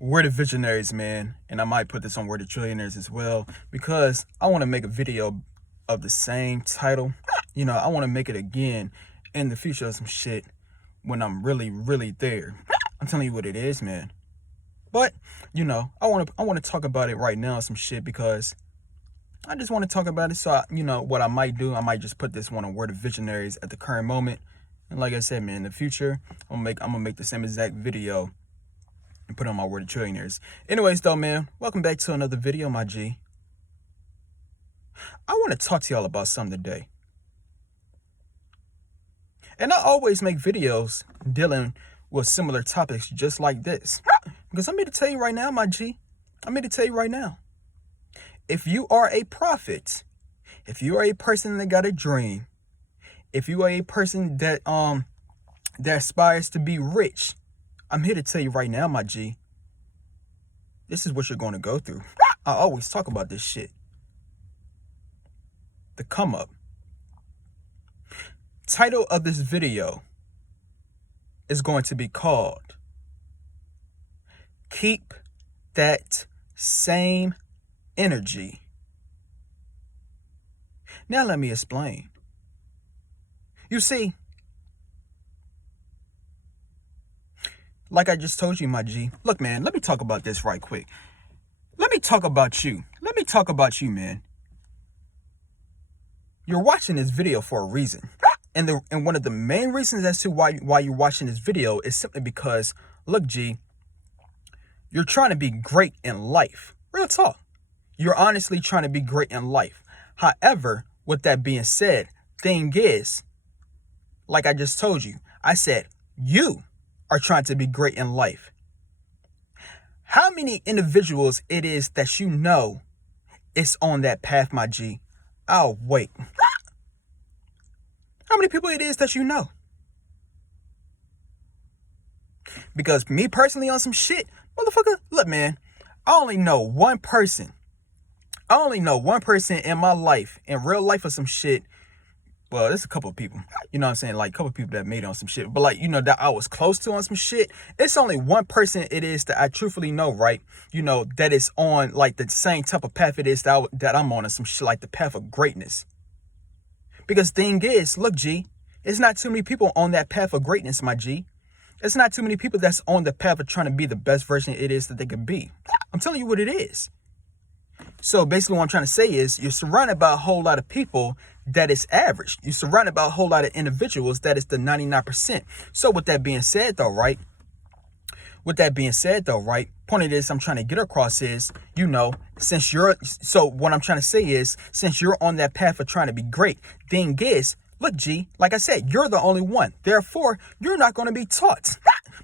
We're the visionaries, man, and I might put this on We're the Trillionaires as well because I want to make a video of the same title. I want to make it again in the future of some shit when I'm really there. I'm telling you what it is, man. But I want to talk about it right now, some shit, because I just want to talk about it. So what I might do, I might just put this one on We're the Visionaries at the current moment, and like I said, man, in the future, I'm gonna make the same exact video and put on my Word of Trillionaires. Anyways, though, man, welcome back to another video, my G. I want to talk to y'all about something today. And I always make videos dealing with similar topics just like this. Because I'm here to tell you right now, my G. I'm here to tell you right now. If you are a prophet, if you are a person that got a dream, if you are a person that aspires to be rich, I'm here to tell you right now, my G, this is what you're going to go through. I always talk about this shit. The come up. Title of this video is going to be called Keep That Same Energy. Now let me explain. You see, like I just told you, my G. Look, man, let me talk about this right quick. Let me talk about you. Let me talk about you, man. You're watching this video for a reason. And one of the main reasons as to why you're watching this video is simply because, look, G, you're trying to be great in life. Real talk. You're honestly trying to be great in life. However, with that being said, thing is, like I just told you, I said you are trying to be great in life. How many individuals it is that you know is on that path, my G? Oh, wait. How many people it is that you know? Because me personally on some shit, motherfucker, look, man, I only know one person. I only know one person in my life, in real life, or some shit. Well, there's a couple of people, you know what I'm saying? Like a couple of people that made it on some shit. But like, that I was close to on some shit. It's only one person it is that I truthfully know, right? That is on like the same type of path it is that I'm on some shit, like the path of greatness. Because thing is, look, G, it's not too many people on that path of greatness, my G. It's not too many people that's on the path of trying to be the best version it is that they can be. I'm telling you what it is. So basically what I'm trying to say is you're surrounded by a whole lot of people that is average. You're surrounded by a whole lot of individuals that is the 99%. So with that being said, though, right? Point of this I'm trying to get across is, so what I'm trying to say is, since you're on that path of trying to be great, thing is, look, G, like I said, you're the only one. Therefore, you're not going to be taught.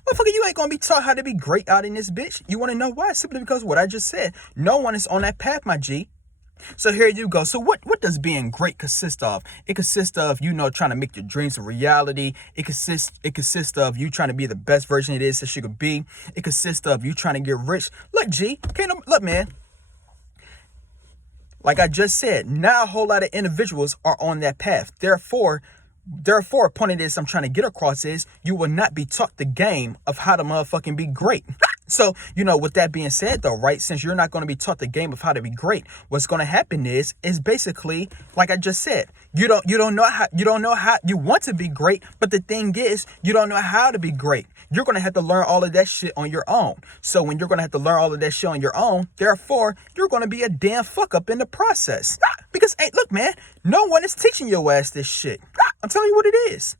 Motherfucker, you ain't going to be taught how to be great out in this bitch. You want to know why? Simply because what I just said. No one is on that path, my G. So here you go. So what does being great consist of? It consists of, trying to make your dreams a reality. It consists of you trying to be the best version it is that you could be. It consists of you trying to get rich. Look, G, look, man. Like I just said, not a whole lot of individuals are on that path. Therefore, point of this I'm trying to get across is you will not be taught the game of how to motherfucking be great. So, with that being said, though, right, since you're not going to be taught the game of how to be great, what's going to happen is basically, like I just said, you don't know how you want to be great, but the thing is, you don't know how to be great. You're going to have to learn all of that shit on your own. So when you're going to have to learn all of that shit on your own, therefore, you're going to be a damn fuck up in the process. Because, hey, look, man, no one is teaching your ass this shit. I'm telling you what it is.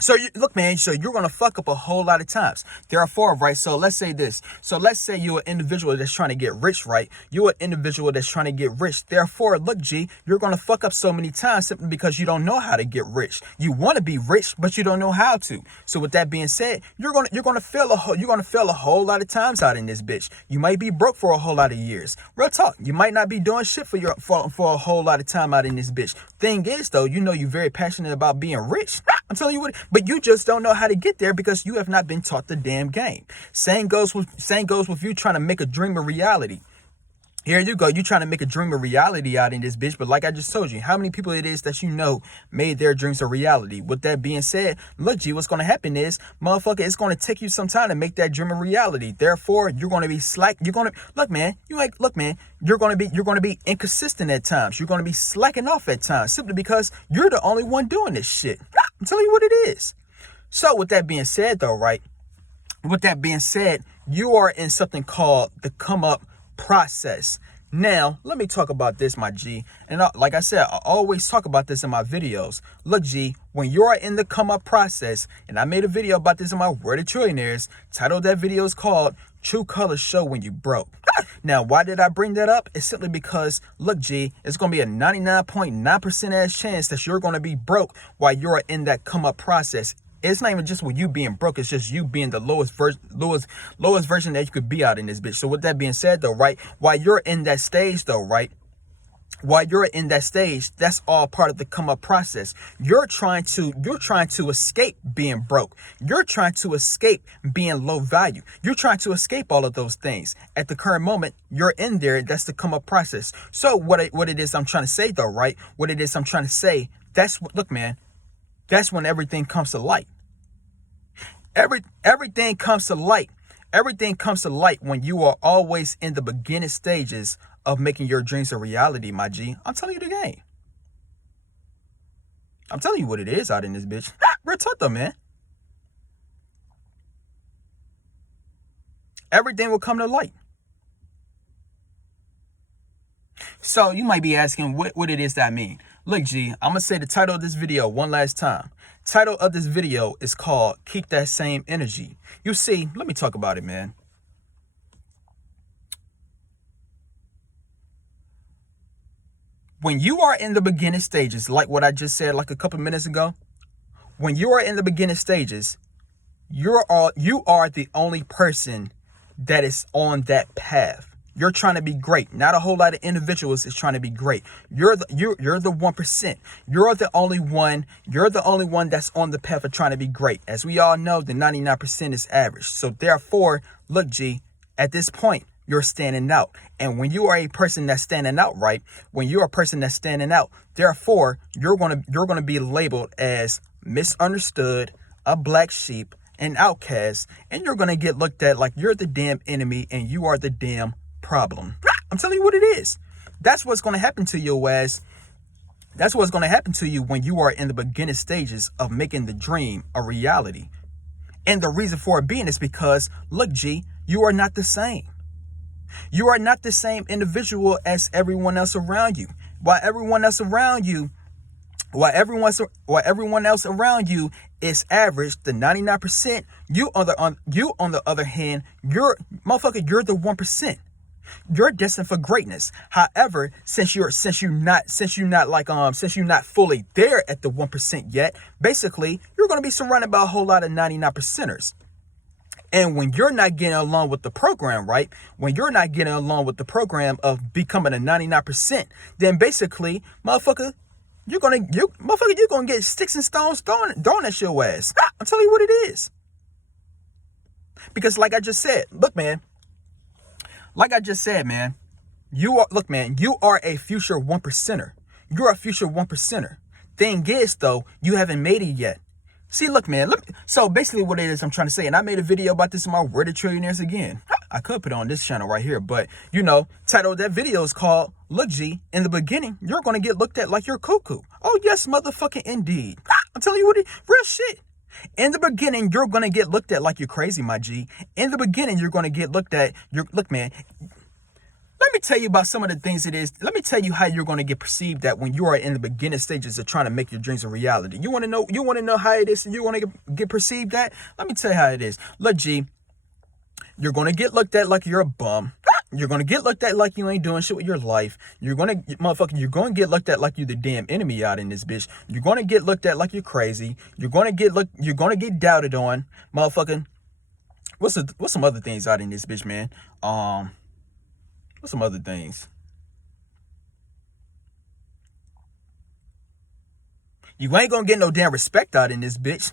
So look, man, so you're going to fuck up a whole lot of times. Therefore, right, so let's say this. So let's say you're an individual that's trying to get rich, right? You're an individual that's trying to get rich. Therefore, look, G, you're going to fuck up so many times simply because you don't know how to get rich. You want to be rich, but you don't know how to. So with that being said, you're going to fail a whole lot of times out in this bitch. You might be broke for a whole lot of years. Real talk. You might not be doing shit for a whole lot of time out in this bitch. Thing is, though, you're very passionate about being rich. I'm telling you what, but you just don't know how to get there because you have not been taught the damn game. Same goes with you trying to make a dream a reality. Here you go. You trying to make a dream a reality out in this bitch. But like I just told you, how many people it is that you know made their dreams a reality? With that being said, look, G, what's going to happen is, motherfucker, it's going to take you some time to make that dream a reality. Therefore, you're going to be slack. You're going to look, man. You're going to be inconsistent at times. You're going to be slacking off at times simply because you're the only one doing this shit. I'm telling you what it is. So with that being said, though, right? With that being said, you are in something called the come up process. Now, let me talk about this, my G. And like I said, I always talk about this in my videos. Look, G, when you're in the come up process, and I made a video about this in my Word of Trillionaires, titled that video is called True Colors Show When You Broke. Now, why did I bring that up? It's simply because, look, G, it's going to be a 99.9% ass chance that you're going to be broke while you're in that come up process. It's not even just with you being broke. It's just you being the lowest version that you could be out in this bitch. So with that being said, though, right, while you're in that stage, though, right, while you're in that stage, that's all part of the come up process. You're trying to escape being broke. You're trying to escape being low value. You're trying to escape all of those things. At the current moment, you're in there. That's the come up process. So what it is I'm trying to say, though, right? What it is I'm trying to say, look, man, that's when everything comes to light. Everything comes to light. Everything comes to light when you are always in the beginning stages of making your dreams a reality, my G. I'm telling you the game. I'm telling you what it is out in this bitch. Real talk though, man. Everything will come to light. So you might be asking what it is that I mean. Look, G, I'm going to say the title of this video one last time. Title of this video is called Keep That Same Energy. You see, let me talk about it, man. When you are in the beginning stages, like what I just said like a couple minutes ago, when you are in the beginning stages, you are the only person that is on that path. You're trying to be great. Not a whole lot of individuals is trying to be great. You're the 1%. You're the only one. You're the only one that's on the path of trying to be great. As we all know, the 99% is average. So therefore, look, G, at this point, you're standing out. And when you are a person that's standing out, right? When you're a person that's standing out, therefore, you're gonna be labeled as misunderstood, a black sheep, an outcast, and you're gonna get looked at like you're the damn enemy and you are the damn problem. I'm telling you what it is. That's what's going to happen to you that's what's going to happen to you when you are in the beginning stages of making the dream a reality. And the reason for it being is because, look, G, you are not the same. You are not the same individual as everyone else around you. While everyone else around you is average, the 99%, you on the other hand, you're the 1%. You're destined for greatness. However, since you're not fully there at the 1% yet, basically you're going to be surrounded by a whole lot of 99%ers. And when you're not getting along with the program, right? When you're not getting along with the program of becoming a 99%, then basically, motherfucker, you're gonna get sticks and stones thrown at your ass. I'm telling you what it is. Because like I just said, look, man. Like I just said, man, you are a future 1%er. You're a future 1%er. Thing is, though, you haven't made it yet. See, look, man, so basically what it is I'm trying to say, and I made a video about this in my Word of Trillionaires again. I could put it on this channel right here, but, title of that video is called, Look, G, in the beginning, you're going to get looked at like you're cuckoo. Oh, yes, motherfucking indeed. I'm telling you what real shit. In the beginning, you're going to get looked at like you're crazy, my G. In the beginning, you're going to get looked at. Look, man, let me tell you about some of the things it is. Let me tell you how you're going to get perceived that when you are in the beginning stages of trying to make your dreams a reality. You want to know how it is and you want to get perceived that? Let me tell you how it is. Look, G, you're going to get looked at like you're a bum. You're going to get looked at like you ain't doing shit with your life. You're going to get looked at like you the damn enemy out in this bitch. You're going to get looked at like you're crazy. You're going to get doubted on, motherfucking. What's some other things out in this bitch, man? What's some other things? You ain't going to get no damn respect out in this bitch.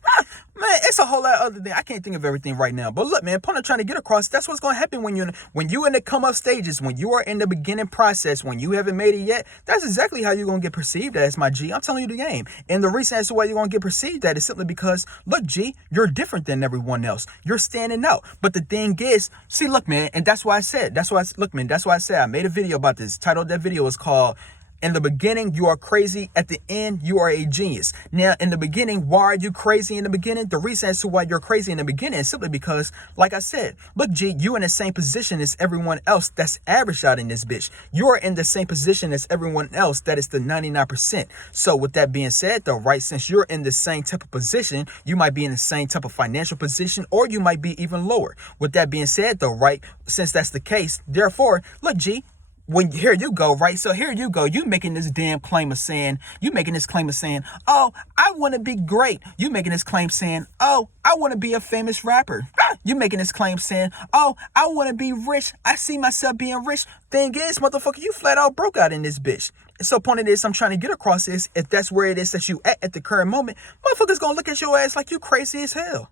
Man, it's a whole lot of other thing. I can't think of everything right now. But look, man, point I'm trying to get across, that's what's going to happen when you're in the come up stages, when you are in the beginning process, when you haven't made it yet. That's exactly how you're going to get perceived as, my G. I'm telling you the game. And the reason as to why you're going to get perceived that is simply because, look, G, you're different than everyone else. You're standing out. But the thing is, see, look, man, and that's why I said, that's why I said, I made a video about this. Title of that video was called, in the beginning, you are crazy. At the end, you are a genius. Now, in the beginning, why are you crazy in the beginning? The reason as to why you're crazy in the beginning is simply because, like I said, look, G, you in the same position as everyone else that's average out in this bitch. You're in the same position as everyone else that is the 99%. So with that being said, though, right, since you're in the same type of position, you might be in the same type of financial position, or you might be even lower. With that being said, though, right, since that's the case, therefore, look, G, when here you go, right? So here you go. You making this damn claim of saying, oh, I want to be great. You making this claim saying, oh, I want to be a famous rapper. You making this claim saying, oh, I want to be rich. I see myself being rich. Thing is, motherfucker, you flat out broke out in this bitch. So point of this, I'm trying to get across is, if that's where it is that you at the current moment, motherfuckers gonna look at your ass like you crazy as hell.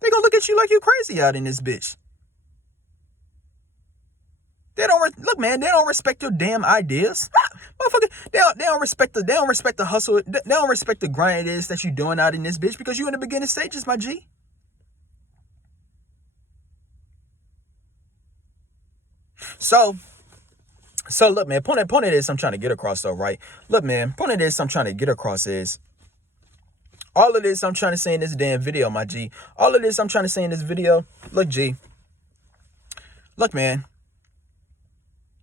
They gonna look at you like you crazy out in this bitch. They don't look, man. They don't respect your damn ideas, motherfucker. They don't respect the hustle. They don't respect the grind it is that you doing out in this bitch, because you in the beginning stages, my G. So look, man. Point of this, I'm trying to get across, though, right? Look, man. Point of this, I'm trying to get across is, all of this I'm trying to say in this damn video, my G. All of this I'm trying to say in this video. Look, G. Look, man.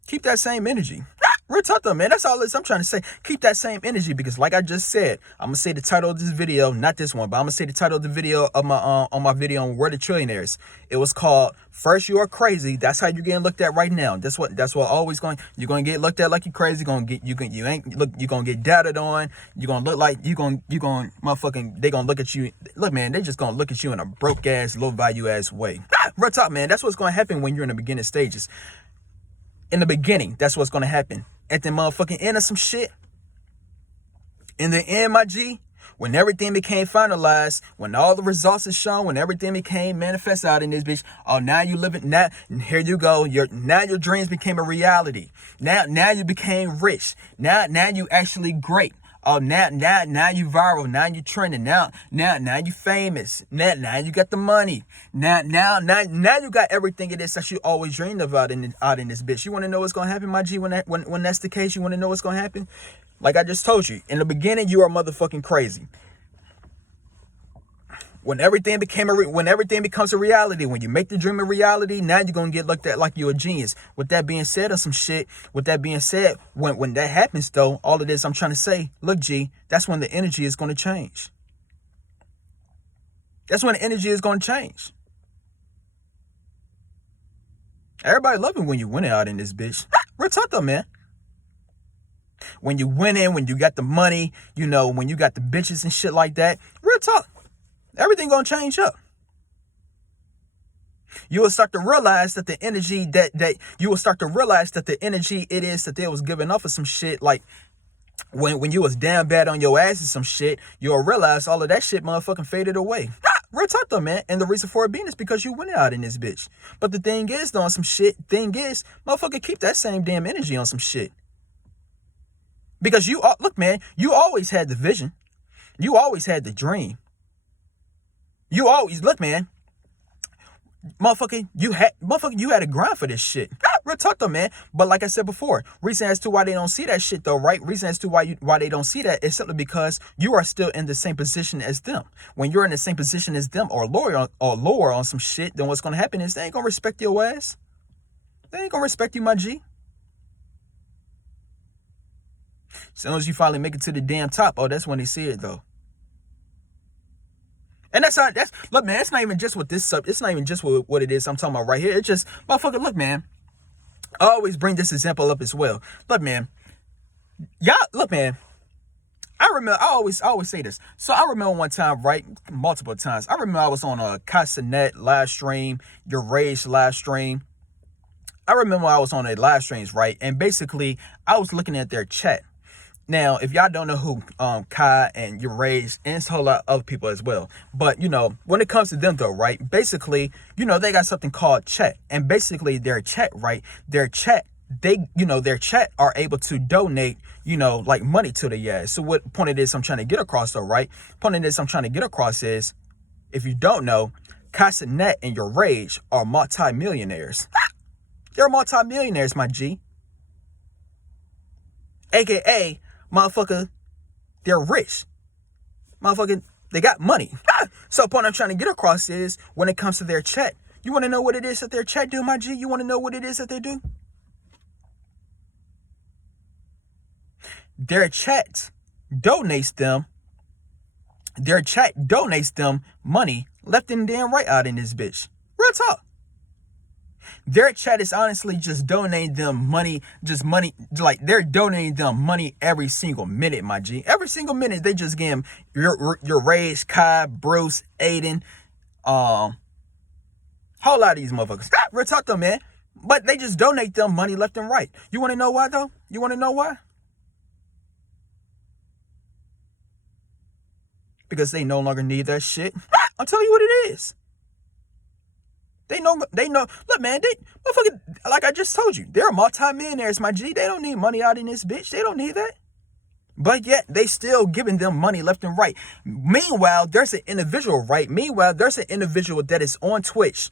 Keep that same energy. Real talk though, man. That's all I'm trying to say. Keep that same energy, because like I just said, I'm gonna say the title of this video, not this one, but I'm gonna say the title of the video of my on my video on Where the Trillionaires. It was called First You Are Crazy. That's how you're getting looked at right now. That's what always you're gonna get looked at like you're crazy. You're gonna get doubted on. You're gonna look like you gonna motherfucking, they gonna look at you. Look, man, they just gonna look at you in a broke ass, low value ass way. Real talk, man. That's what's gonna happen when you're in the beginning stages. In the beginning, that's what's gonna happen. At the motherfucking end of some shit, in the end, my G, when everything became finalized, when all the results are shown, when everything became manifest out in this bitch, oh, now you live it. Now, here you go. Now your dreams became a reality. Now you became rich. Now you actually great. Oh, now you viral. Now you trending. Now you famous. Now you got the money. Now you got everything it is that you always dreamed of out in this bitch. You want to know what's gonna happen, my G? When that's the case, you want to know what's gonna happen? Like I just told you, in the beginning, you are motherfucking crazy. When everything becomes a reality, when you make the dream a reality, now you're gonna get looked at like you're a genius. With that being said, when that happens though, all of this I'm trying to say, look, G, that's when the energy is gonna change. That's when the energy is gonna change. Everybody loving when you win out in this bitch. Real talk though, man. When you winning, when you got the money, when you got the bitches and shit like that, real talk. Everything gonna change up. You will start to realize that the energy that the energy it is that they was giving off of some shit, like when you was down bad on your ass and some shit, you'll realize all of that shit motherfucking faded away. Real talk though, man. And the reason for it being is because you went out in this bitch. But the thing is though, on some shit, motherfucker, keep that same damn energy on some shit. Because look, man, you always had the vision. You always had the dream. You always, look, man, motherfucker, you had a grind for this shit. Real talk though, man. But like I said before, reason as to why they don't see that shit though, right? Reason as to why they don't see that is simply because you are still in the same position as them. When you're in the same position as them, or lower on some shit, then what's gonna happen is they ain't gonna respect your ass. They ain't gonna respect you, my G. As soon as you finally make it to the damn top, oh, that's when they see it though. And look, man, it's not even just what it's not even just what it is I'm talking about right here. It's just, motherfucker, look, man, I always bring this example up as well. Look, man, I always say this. So I remember one time, right, multiple times, I remember I was on a Castanet live stream, Your Rage live stream. I remember I was on a live streams, right, and basically I was looking at their chat. Now, if y'all don't know who Kai and Urage and it's a whole lot of other people as well. But, when it comes to them though, right? Basically, they got something called chat. And basically their chat, right? Their chat are able to donate, like money to the ass. So what point it is I'm trying to get across though, right? Point it is I'm trying to get across is, if you don't know, Cassinet and Urage are multi-millionaires. They're multi-millionaires, my G. AKA, motherfucker, they're rich. Motherfucker, they got money. So the point I'm trying to get across is, when it comes to their chat, you want to know what it is that their chat do, my G? You want to know what it is that they do? Their chat donates them money left and damn right out in this bitch. Real talk. Their chat is honestly just donating them money, like they're donating them money every single minute, my G. Every single minute they just give them your Rage, Kai, Bruce, Aiden, whole lot of these motherfuckers. Real talk though, man. But they just donate them money left and right. You want to know why though? You want to know why? Because they no longer need that shit. I'll tell you what it is. They know. Look, man, motherfucker, like I just told you, they're multi-millionaires, my G. They don't need money out in this bitch. They don't need that. But yet, they still giving them money left and right. Meanwhile, there's an individual, right? There's an individual that is on Twitch.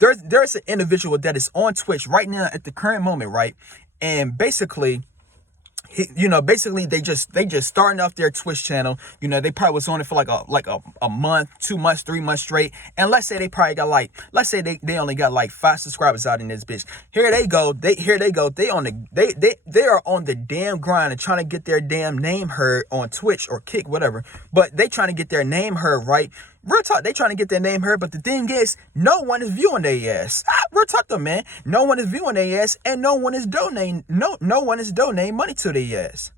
There's an individual that is on Twitch right now at the current moment, right? And basically, basically they just starting off their Twitch channel. They probably was on it for like a month, 2 months, 3 months straight. And let's say they probably got let's say they only got 5 subscribers out in this bitch. Here they go. They are on the damn grind and trying to get their damn name heard on Twitch or Kick, whatever. But they trying to get their name heard, right? Real talk, they trying to get their name heard, but the thing is, no one is viewing their ass. Real talk though, man. No one is viewing their ass, and no one is donating money to their ass.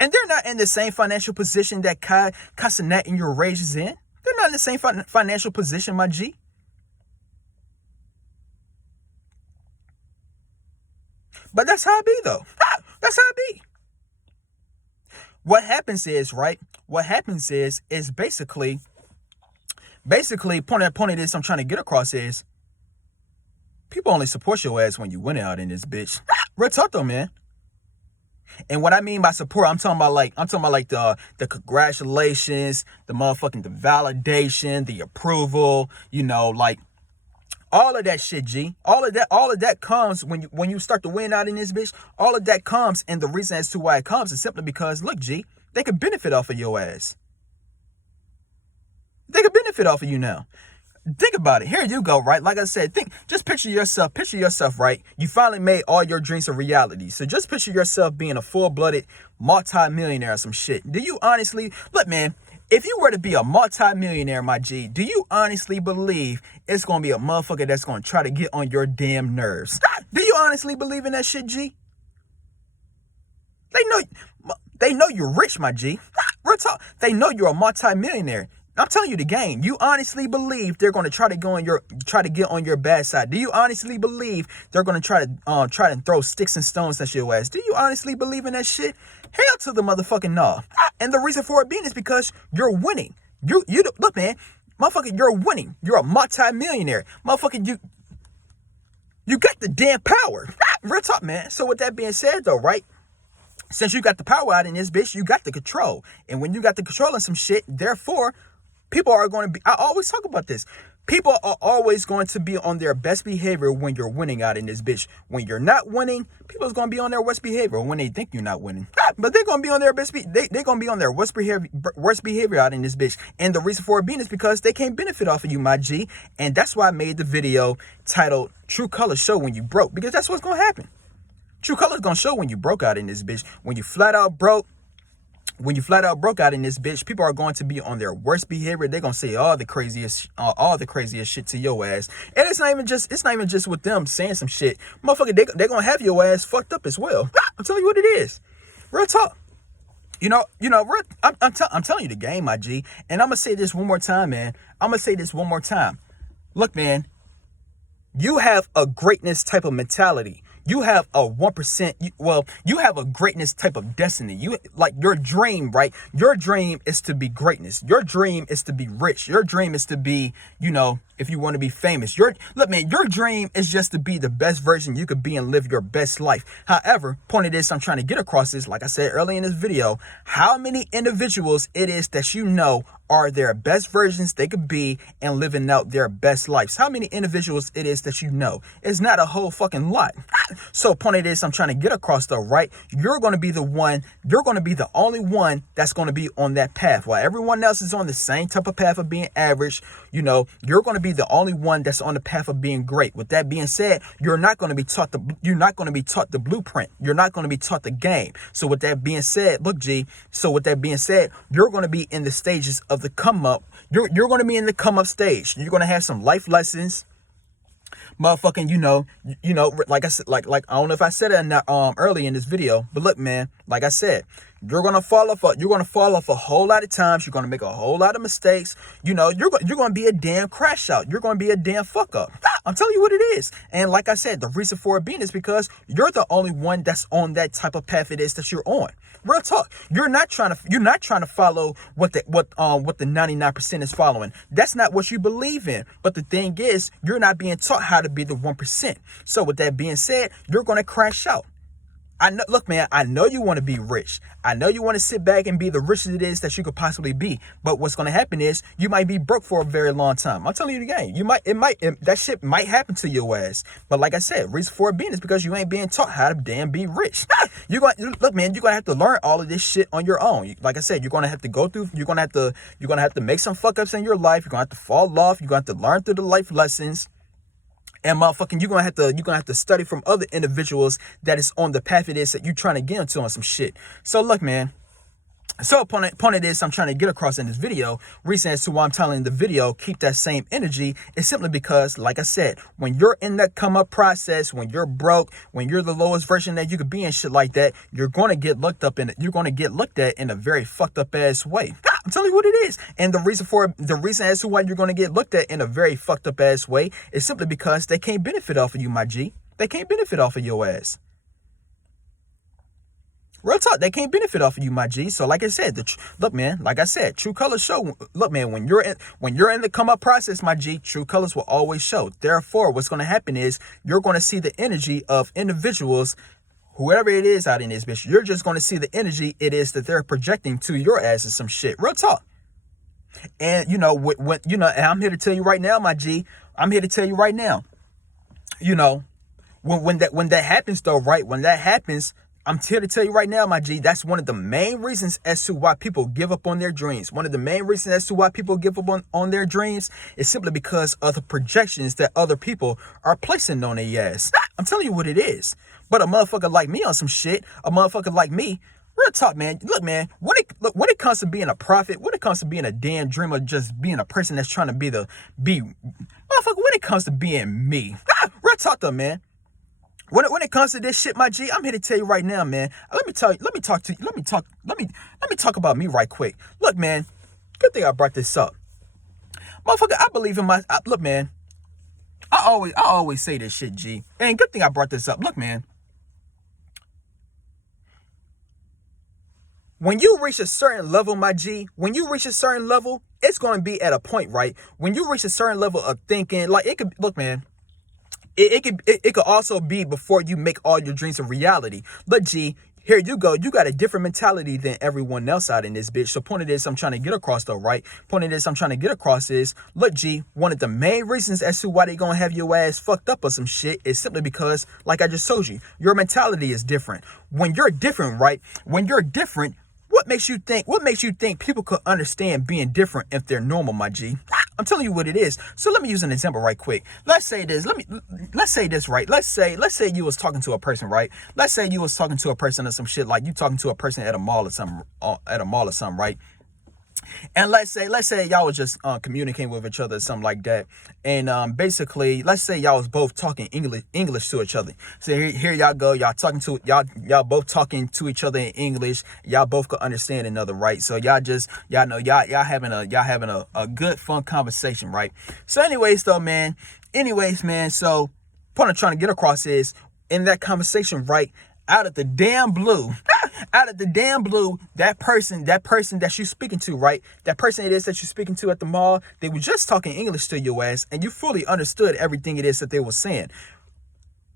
And they're not in the same financial position that Cassinet and Urage is in. They're not in the same financial position, my G. But that's how it be, though. That's how it be. What happens is, right? What happens is basically, point of this I'm trying to get across is, people only support your ass when you win out in this bitch. Real talk though, man. And what I mean by support, I'm talking about like the congratulations, the motherfucking the validation, the approval, like all of that shit, G. All of that comes when you start to win out in this bitch. All of that comes, and the reason as to why it comes is simply because, look, G, they could benefit off of your ass. They could benefit off of you now. Think about it. Here you go, right? Like I said, just picture yourself, right? You finally made all your dreams a reality. So just picture yourself being a full-blooded multi-millionaire or some shit. Do you honestly, look, man, if you were to be a multi-millionaire, my G, do you honestly believe it's going to be a motherfucker that's going to try to get on your damn nerves? Do you honestly believe in that shit, G? They know you're rich, my G. Real talk. They know you're a multi-millionaire. I'm telling you the game. You honestly believe they're going to try to get on your bad side? Do you honestly believe they're going to try to throw sticks and stones at your ass? Do you honestly believe in that shit? Hell to the motherfucking no. And the reason for it being is because you're winning. You look, man, motherfucker, you're winning. You're a multi-millionaire. Motherfucker, you got the damn power. Real talk, man. So with that being said though, right? Since you got the power out in this bitch, you got the control. And when you got the control of some shit, therefore, people are going to be, I always talk about this. People are always going to be on their best behavior when you're winning out in this bitch. When you're not winning, people's going to be on their worst behavior when they think you're not winning. But they're going to be on their best, they're going to be on their worst behavior out in this bitch. And the reason for it being is because they can't benefit off of you, my G. And that's why I made the video titled True Colors Show When You Broke, because that's what's going to happen. True colors going to show when you broke out in this bitch. When you flat out broke out in this bitch, people are going to be on their worst behavior. They're going to say all the craziest shit to your ass. And it's not even just with them saying some shit. Motherfucker, they're going to have your ass fucked up as well. I'm telling you what it is. Real talk. I'm telling you the game, my G. And I'm going to say this one more time, man. Look, man, you have a greatness type of mentality. you have a 1%, well, you have a greatness type of destiny. You like your dream, right? Your dream is to be greatness. Your dream is to be rich. Your dream is to be, if you want to be famous. Look, man, your dream is just to be the best version you could be and live your best life. However, point of this I'm trying to get across is, like I said earlier in this video, how many individuals it is that are their best versions they could be and living out their best lives. How many individuals it is that It's not a whole fucking lot. So point of this I'm trying to get across though, right? You're going to be the only one that's going to be on that path. While everyone else is on the same type of path of being average, you're going to be the only one that's on the path of being great. With that being said, you're not going to be taught the blueprint. You're not going to be taught the game. So with that being said, look, G, you're going to be in the stages of the come up. You're going to be in the come up stage. You're going to have some life lessons. Motherfucking, like I said, like I don't know if I said it early in this video, but look, man, like I said, you're gonna fall off a whole lot of times. You're gonna make a whole lot of mistakes. You're gonna be a damn crash out. You're gonna be a damn fuck up. I'm telling you what it is. And like I said, the reason for it being is because you're the only one that's on that type of path it is that you're on. Real talk. You're not trying to follow what the 99% is following. That's not what you believe in. But the thing is, you're not being taught how to be the 1%. So with that being said, you're gonna crash out. Look, man, I know you want to be rich. I know you want to sit back and be the richest it is that you could possibly be. But what's going to happen is you might be broke for a very long time. I'm telling you the game. That shit might happen to your ass. But like I said, reason for it being is because you ain't being taught how to damn be rich. Look, man, you're going to have to learn all of this shit on your own. Like I said, you're going to have to go through, you're going to have to make some fuck ups in your life. You're going to have to fall off. You're going to have to learn through the life lessons. And motherfucking, you're gonna have to study from other individuals that is on the path it is that you're trying to get into on some shit. So look, man. So point of this I'm trying to get across in this video, reason as to why I'm telling the video keep that same energy, is simply because, like I said, when you're in that come up process, when you're broke, when you're the lowest version that you could be and shit like that, you're gonna get looked at in a very fucked up ass way. I'm telling you what it is. And the reason as to why you're gonna get looked at in a very fucked up ass way is simply because they can't benefit off of you, my G. They can't benefit off of your ass. Real talk, they can't benefit off of you, my G. So like I said, look, man, like I said, true colors show. Look, man, when you're in the come up process, my G, true colors will always show. Therefore, what's going to happen is you're going to see the energy of individuals, whoever it is out in this bitch. You're just going to see the energy it is that they're projecting to your ass as some shit. Real talk. And and I'm here to tell you right now, my G. I'm here to tell you right now. When that happens though, right? When that happens, I'm here to tell you right now, my G, that's one of the main reasons as to why people give up on their dreams. One of the main reasons as to why people give up on their dreams is simply because of the projections that other people are placing on their ass. I'm telling you what it is. But a motherfucker like me on some shit, a motherfucker like me, real talk, man. Look, man, when it comes to being a prophet, when it comes to being a damn dreamer, just being a person that's trying to be motherfucker, when it comes to being me, real talk though, man. When it comes to this shit, my G, I'm here to tell you right now, man. Let me talk about me right quick. Look, man, good thing I brought this up. Motherfucker, I believe in look, man. I always say this shit, G. And good thing I brought this up. Look, man. When you reach a certain level, my G, when you reach a certain level, it's going to be at a point, right? When you reach a certain level of thinking, like it could, look, man. It could also be before you make all your dreams a reality. But G, here you go. You got a different mentality than everyone else out in this bitch. So point of this I'm trying to get across though, right? Point of this I'm trying to get across is, look, G, one of the main reasons as to why they gonna have your ass fucked up or some shit is simply because, like I just told you, your mentality is different. When you're different, right? When you're different, what makes you think people could understand being different if they're normal, my G? I'm telling you what it is. So let me use an example right quick. Let's say this, right? Let's say you was talking to a person, right? Let's say you was talking to a person or some shit, like you talking to a person at a mall or something, right? And let's say y'all was just communicating with each other or something like that. And basically, let's say y'all was both talking English to each other. So here y'all go, y'all both talking to each other in English. Y'all both could understand another, right? So y'all having a good fun conversation, right? So anyways, man, so point I'm trying to get across is, in that conversation, right? Out of the damn blue, out of the damn blue, that person that you're speaking to, right? That person it is that you're speaking to at the mall, they were just talking English to your ass, and you fully understood everything it is that they were saying.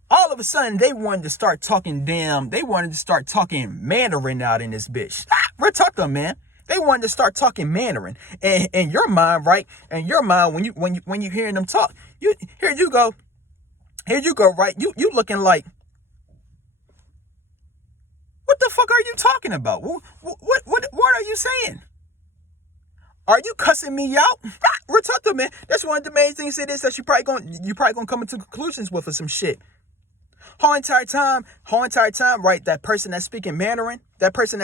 All of a sudden, they wanted to start talking Mandarin out in this bitch. Real talk though, man. They wanted to start talking Mandarin. And in your mind, right? In your mind, when you hearing them talk, here you go, right? You looking like, what the fuck are you talking about? What are you saying? Are you cussing me out? Real talk though, man. That's one of the main things it is that you probably gonna come into conclusions with or some shit. Whole entire time, right? That person that's speaking Mandarin, that person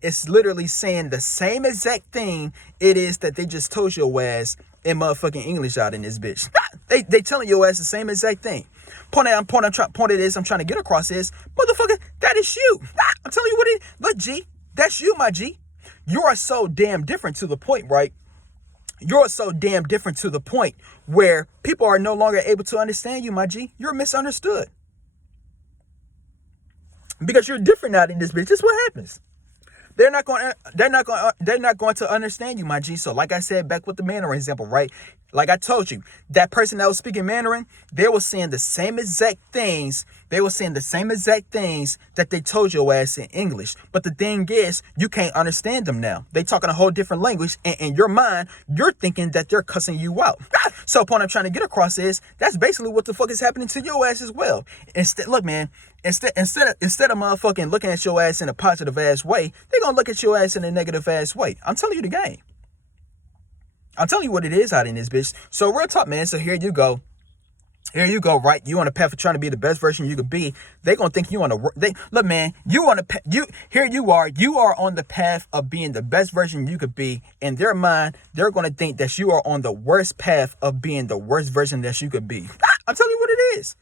is literally saying the same exact thing it is that they just told your ass in motherfucking English out in this bitch. They telling your ass the same exact thing. Point I'm trying to get across is, motherfucker, that is you. I'm telling you what it is. Look, G, that's you, my G. You are so damn different to the point, right? You're so damn different to the point where people are no longer able to understand you, my G. You're misunderstood. Because you're different out in this bitch. That's what happens. They're not going to understand you, my G. So like I said, back with the Mandarin example, right? Like I told you, that person that was speaking Mandarin, they were saying the same exact things. That they told your ass in English. But the thing is, you can't understand them now. They talking a whole different language. And in your mind, you're thinking that they're cussing you out. So the point I'm trying to get across is, that's basically what the fuck is happening to your ass as well. Look, man, instead of motherfucking looking at your ass in a positive ass way, they're going to look at your ass in a negative ass way. I'm telling you the game. I'm telling you what it is out in this bitch. So real talk, man. So here you go, right? You on the path of trying to be the best version you could be. They gonna think you on look, man. You are on the path of being the best version you could be. In their mind, they're gonna think that you are on the worst path of being the worst version that you could be. I'm telling you what it is.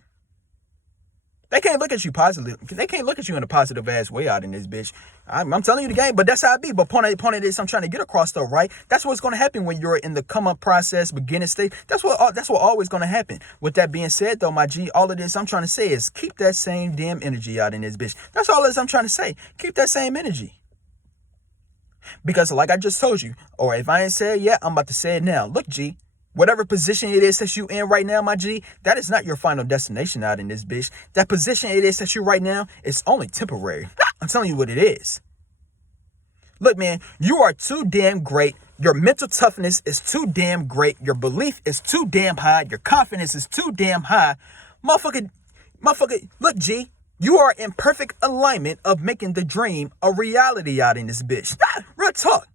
They can't look at you positively. They can't look at you in a positive ass way out in this bitch. I'm telling you the game, but that's how it be. But point of this, I'm trying to get across though, right? That's what's going to happen when you're in the come up process, beginning stage. That's what always going to happen. With that being said though, my G, all of this I'm trying to say is keep that same damn energy out in this bitch. That's all this I'm trying to say. Keep that same energy. Because like I just told you, or if I ain't said it yet, I'm about to say it now. Look, G. Whatever position it is that you in right now, my G, that is not your final destination out in this bitch. That position it is that you right now is only temporary. I'm telling you what it is. Look, man, you are too damn great. Your mental toughness is too damn great. Your belief is too damn high. Your confidence is too damn high. Motherfucker, look, G, you are in perfect alignment of making the dream a reality out in this bitch. Real talk.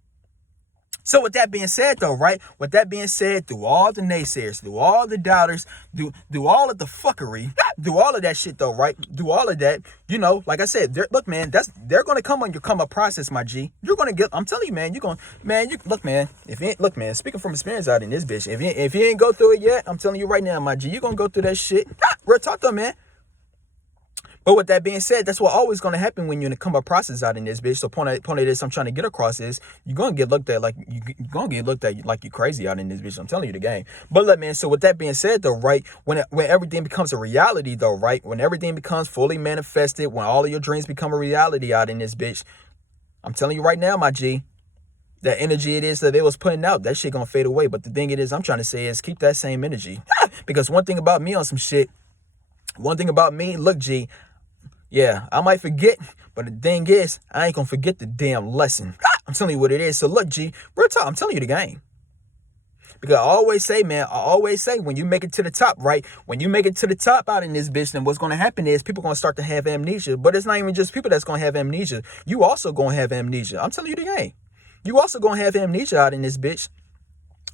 So with that being said though, right? With that being said, through all the naysayers, through all the doubters, do all of the fuckery, do all of that shit though, right? Do all of that, you know, like I said, look, man, they're gonna come on your come up process, my G. You're gonna get, I'm telling you, man, look, man, speaking from experience out in this bitch, if you ain't go through it yet, I'm telling you right now, my G, you're gonna go through that shit. Real talk though, man. But with that being said, that's what always going to happen when you're in the come up process out in this bitch. So point of this I'm trying to get across is you're going to get looked at like you crazy out in this bitch. I'm telling you the game. But look, man, so with that being said though, right, when everything becomes a reality though, right, when everything becomes fully manifested, when all of your dreams become a reality out in this bitch, I'm telling you right now, my G, that energy it is that they was putting out, that shit going to fade away. But the thing it is I'm trying to say is keep that same energy. Because one thing about me, look, G, yeah, I might forget, but the thing is, I ain't gonna forget the damn lesson. I'm telling you what it is. So look, G, real talk, I'm telling you the game. Because I always say, when you make it to the top, right? When you make it to the top out in this bitch, then what's gonna happen is people gonna start to have amnesia. But it's not even just people that's gonna have amnesia. You also gonna have amnesia. I'm telling you the game. You also gonna have amnesia out in this bitch.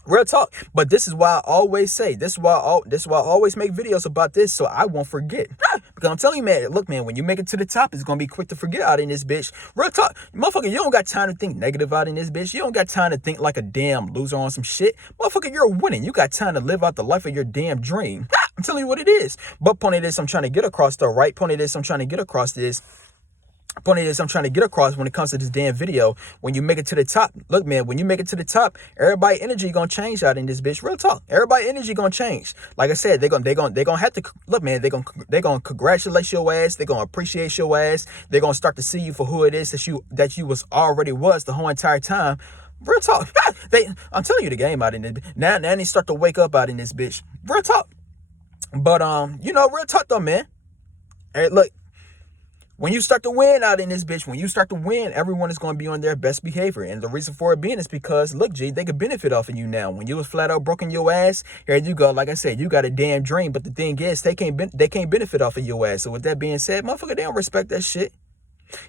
Real talk. But this is why I always say, this is why I always make videos about this, so I won't forget. Because I'm telling you, man, look, man, when you make it to the top, it's going to be quick to forget out in this bitch. Real talk. Motherfucker, you don't got time to think negative out in this bitch. You don't got time to think like a damn loser on some shit. Motherfucker, you're winning. You got time to live out the life of your damn dream. I'm telling you what it is. But point of this I'm trying to get across though, right? Point of this I'm trying to get across this. Point is, I'm trying to get across when it comes to this damn video. When you make it to the top, look, man, when you make it to the top, everybody energy gonna change out in this bitch. Real talk, everybody energy gonna change. Like I said, they're gonna have to look, man. They're gonna congratulate your ass. They're gonna appreciate your ass. They're gonna start to see you for who it is that you was already was the whole entire time. Real talk, I'm telling you the game out in this. Now they start to wake up out in this bitch. Real talk, but real talk though, man. Hey, look. When you start to win out in this bitch, when you start to win, everyone is going to be on their best behavior. And the reason for it being is because, look, G, they could benefit off of you now. When you was flat out broken your ass, here you go. Like I said, you got a damn dream. But the thing is, they can't benefit off of your ass. So with that being said, motherfucker, they don't respect that shit.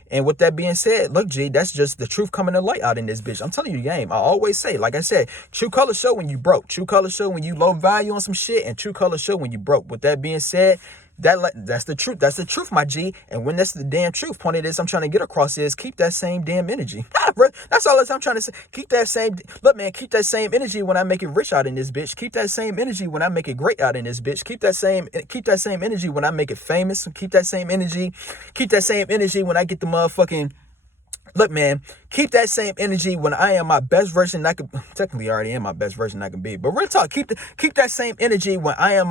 And with that being said, look, G, that's just the truth coming to light out in this bitch. I'm telling you the game. I always say, like I said, true color show when you broke. True color show when you low value on some shit. And true color show when you broke. With that being said, that's the truth. That's the truth, my G. And when that's the damn truth, point of this I'm trying to get across is keep that same damn energy. That's all I'm trying to say. Keep that same, look, man, keep that same energy when I make it rich out in this bitch. Keep that same energy when I make it great out in this bitch. Keep that same energy when I make it famous. Keep that same energy. Keep that same energy when I get the motherfucking, look, man, keep that same energy when I am my best version I could. Technically, I already am my best version I can be. But real talk, keep that same energy when I am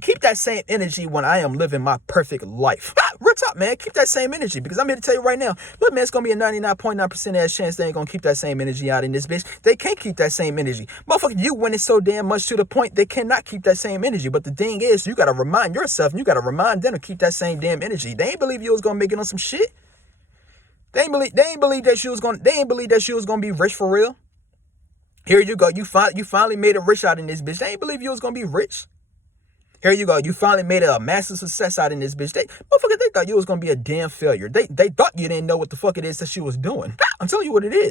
keep that same energy when I am living my perfect life. Real talk, man, keep that same energy because I'm here to tell you right now. Look, man, it's gonna be a 99.9% ass chance they ain't gonna keep that same energy out in this bitch. They can't keep that same energy, motherfucker. You winning so damn much to the point they cannot keep that same energy. But the thing is, you gotta remind yourself, and you gotta remind them to keep that same damn energy. They ain't believe you was gonna make it on some shit. They ain't believe that she was gonna be rich for real. Here you go. You finally made it rich out in this bitch. They ain't believe you was gonna be rich. Here you go. You finally made a massive success out in this bitch. They thought you was gonna be a damn failure. They thought you didn't know what the fuck it is that she was doing. I'm telling you what it is.